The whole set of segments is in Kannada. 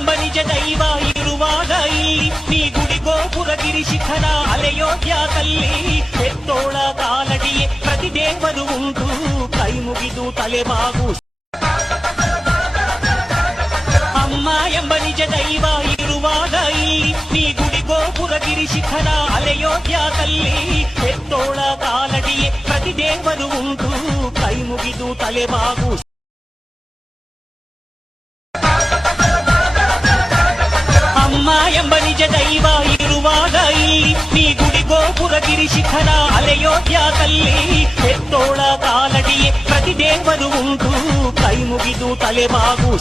ಎಂಬ ನಿಜ ದೈವ ಇರುವಾಗ ಇಲ್ಲಿ ನೀ ಗುಡಿ ಗೋಪುರ ಗಿರಿ ಶಿಖರ ಅಲೆಯೋಧ್ಯಾದಲ್ಲಿ ಹೆತ್ತೋಳ ಕಾಲಡಿಯೇ ಪ್ರತಿ ದೇವರು ಉಂಟು ಕೈ ಮುಗಿದು ತಲೆಬಾಗು ಅಮ್ಮ ಎಂಬ ನಿಜ ದೈವ ಇರುವಾಗ ಇಲ್ಲಿ ನೀ ಗುಡಿ ಗೋಪುರ ಗಿರಿ ಶಿಖರ ಅಲೆಯೋಧ್ಯಾದಲ್ಲಿ ಹೆತ್ತೋಳ ಕಾಲಡಿಯೇ ಪ್ರತಿ ದೇವರು ಉಂಟು ಕೈ ಮುಗಿದು ತಲೆಬಾಗು ಶಿಖರ ಅಲೆಯೋಧ್ಯಾದಲ್ಲಿ ಹೆತ್ತೋಳ ಕಾಲಡಿಯೇ ಪ್ರತಿ ದೇವರು ಉಂಟು. ಕೈ ಮುಗಿದು ತಲೆಬಾಗು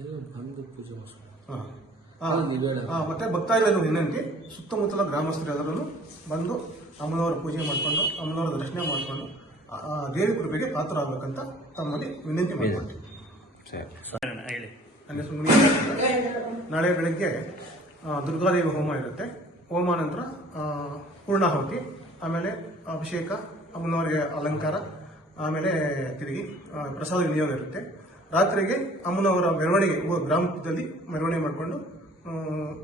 ಇದು ಬಂದು ಪೂಜೆ ಮತ್ತೆ ಭಕ್ತಾದಿಗಳು ವಿನಂತಿ ಸುತ್ತಮುತ್ತಲ ಗ್ರಾಮಸ್ಥರೆಲ್ಲರೂ ಬಂದು ಅಮ್ಮನವರ ಪೂಜೆ ಮಾಡಿಕೊಂಡು ಅಮ್ಮನವರ ದರ್ಶನ ಮಾಡಿಕೊಂಡು ದೇವಿ ಕೃಪೆಗೆ ಪಾತ್ರರಾಗಬೇಕಂತ ತಮ್ಮಲ್ಲಿ ವಿನಂತಿ ಮಾಡಿಕೊಳ್ತೀವಿ. ನನ್ನ ಮುನಿಯಪ್ಪ ನಾಳೆ ಬೆಳಗ್ಗೆ ದುರ್ಗಾದೇವಿ ಹೋಮ ಇರುತ್ತೆ. ಹೋಮ ನಂತರ ಪೂರ್ಣಾಹುತಿ, ಆಮೇಲೆ ಅಭಿಷೇಕ, ಅಮ್ಮನವರಿಗೆ ಅಲಂಕಾರ, ಆಮೇಲೆ ತಿರುಗಿ ಪ್ರಸಾದ ವಿನಿಯೋಗ ಇರುತ್ತೆ. ರಾತ್ರಿಗೆ ಅಮ್ಮನವರ ಮೆರವಣಿಗೆ ಗ್ರಾಮದಲ್ಲಿ ಮೆರವಣಿಗೆ ಮಾಡಿಕೊಂಡು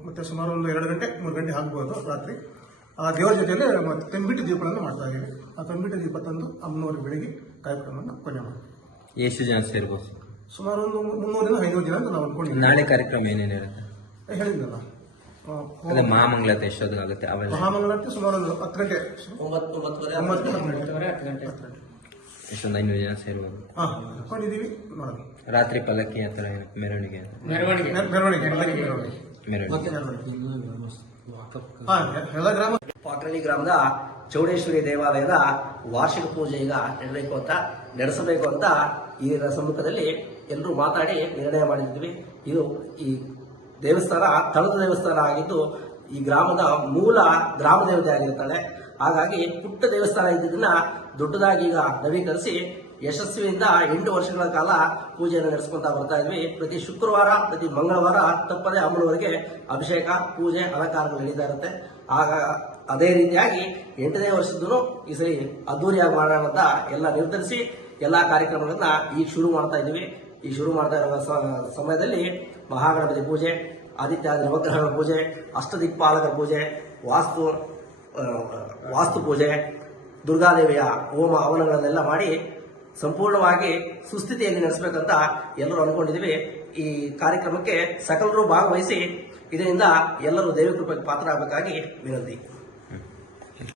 ಮತ್ತೆ ಸುಮಾರು ಒಂದು ಎರಡು ಗಂಟೆ, ಮೂರು ಗಂಟೆ ಆಗ್ಬೋದು ರಾತ್ರಿ. ಆ ದೇವರ ಜೊತೆಯಲ್ಲೇ ತಂಬಿಟ್ಟು ದೀಪಗಳನ್ನು ಮಾಡ್ತಾ ಇದ್ದೀವಿ. ಆ ತಂಬಿಟ್ಟು ದೀಪ ತಂದು ಅಮ್ಮನವರ ಬೆಳಗ್ಗೆ ಕಾರ್ಯಕ್ರಮವನ್ನು ಕೊನೆ ಮಾಡ್ತೀವಿ. ಎಷ್ಟು ಜನ ಸೇರ್ಬೋದು? ಸುಮಾರು ಒಂದು ಮುನ್ನೂರಿಂದ ಐನೂರು ದಿನ ಅಂತ ನಾವು ಅನ್ಕೊಂಡಿದ್ದೀವಿ ನಾಳೆ ಕಾರ್ಯಕ್ರಮ ಏನೇನಿರುತ್ತೆ ಹೇಳಿದ್ನಲ್ಲ. ಅದೇ ಆಗುತ್ತೆ ಎಷ್ಟೊತ್ತಿಗಾಗುತ್ತೆ ಅವೆಲ್ಲ? ಮಹಾಮಂಗಳಾರತಿ ಸುಮಾರು ಒಂದು ಹತ್ತು ಗಂಟೆ ಒಂಬತ್ತು ಒಂಬತ್ತುವರೆ ಒಂಬತ್ತು ಹತ್ತು ಗಂಟೆ ಹತ್ತು ಗಂಟೆ ಎಷ್ಟೊಂದು ಐನೂರು ಜನ ಸೇರ್ಬೋದು. ಹಾಂ ಅನ್ಕೊಂಡಿದ್ದೀವಿ ನೋಡೋಣ. ರಾತ್ರಿ ಪಲ್ಲಕ್ಕಿ ಆ ಥರ ಏನು ಮೆರವಣಿಗೆ ಮೆರವಣಿಗೆ. ಮೆರ- ಮೆರವಣಿಗೆ ಮೆರವಣಿಗೆ. ಮೆರವಣಿಗೆ. ಗ್ರಾಮಸ್ಥರು ಎಲ್ಲ ಗ್ರಾಮ ಪಾಟ್ರಳ್ಳಿ ಗ್ರಾಮದ ಚೌಡೇಶ್ವರಿ ದೇವಾಲಯದ ವಾರ್ಷಿಕ ಪೂಜೆ ಈಗ ನಡಬೇಕು ಅಂತ ನಡೆಸಬೇಕು ಅಂತ ಈ ಸಮ್ಮುಖದಲ್ಲಿ ಎಲ್ಲರೂ ಮಾತಾಡಿ ನಿರ್ಣಯ ಮಾಡಿದ್ವಿ. ಇದು ಈ ದೇವಸ್ಥಾನ ತಳದ ದೇವಸ್ಥಾನ ಆಗಿದ್ದು ಈ ಗ್ರಾಮದ ಮೂಲ ಗ್ರಾಮ ದೇವತೆ ಆಗಿರ್ತಾಳೆ ಹಾಗಾಗಿ ಪುಟ್ಟ ದೇವಸ್ಥಾನ ಇದ್ದಿದ್ದನ್ನ ದೊಡ್ಡದಾಗಿ ಈಗ ನವೀಕರಿಸಿ ಯಶಸ್ವಿಯಿಂದ ಎಂಟು ವರ್ಷಗಳ ಕಾಲ ಪೂಜೆಯನ್ನು ನಡೆಸ್ಕೊಂತ ಬರ್ತಾ ಇದ್ವಿ. ಪ್ರತಿ ಶುಕ್ರವಾರ, ಪ್ರತಿ ಮಂಗಳವಾರ ತಪ್ಪದೇ ಅಮ್ಮನವರಿಗೆ ಅಭಿಷೇಕ, ಪೂಜೆ, ಅಲಂಕಾರಗಳು ನಡೀತಾ ಇರುತ್ತೆ. ಆಗ ಅದೇ ರೀತಿಯಾಗಿ ಎಂಟನೇ ವರ್ಷದೂ ಈ ಸರಿ ಅದ್ದೂರಿಯಾಗಿ ಮಾಡೋಣ ಅಂತ ಎಲ್ಲ ನಿರ್ಧರಿಸಿ ಎಲ್ಲಾ ಕಾರ್ಯಕ್ರಮಗಳನ್ನ ಈಗ ಶುರು ಮಾಡ್ತಾ ಇದ್ದೀವಿ. ಈ ಶುರು ಮಾಡ್ತಾ ಇರುವ ಸಮಯದಲ್ಲಿ ಮಹಾಗಣಪತಿ ಪೂಜೆ ಆದಿತ್ಯ ನವಗ್ರಹಗಳ ಪೂಜೆ, ಅಷ್ಟದಿಕ್ಪಾಲಕರ ಪೂಜೆ, ವಾಸ್ತು ವಾಸ್ತು ಪೂಜೆ, ದುರ್ಗಾದೇವಿಯ ಹೋಮ ಹವನಗಳನ್ನೆಲ್ಲ ಮಾಡಿ ಸಂಪೂರ್ಣವಾಗಿ ಸುಸ್ಥಿತಿಯಲ್ಲಿ ನಡೆಸಬೇಕಂತ ಎಲ್ಲರೂ ಅನ್ಕೊಂಡಿದ್ದೀವಿ. ಈ ಕಾರ್ಯಕ್ರಮಕ್ಕೆ ಸಕಲರು ಭಾಗವಹಿಸಿ, ಇದರಿಂದ ಎಲ್ಲರೂ ದೇವಿ ಕೃಪೆಗೆ ಪಾತ್ರರಾಗಬೇಕಾಗಿ ವಿನಂತಿ.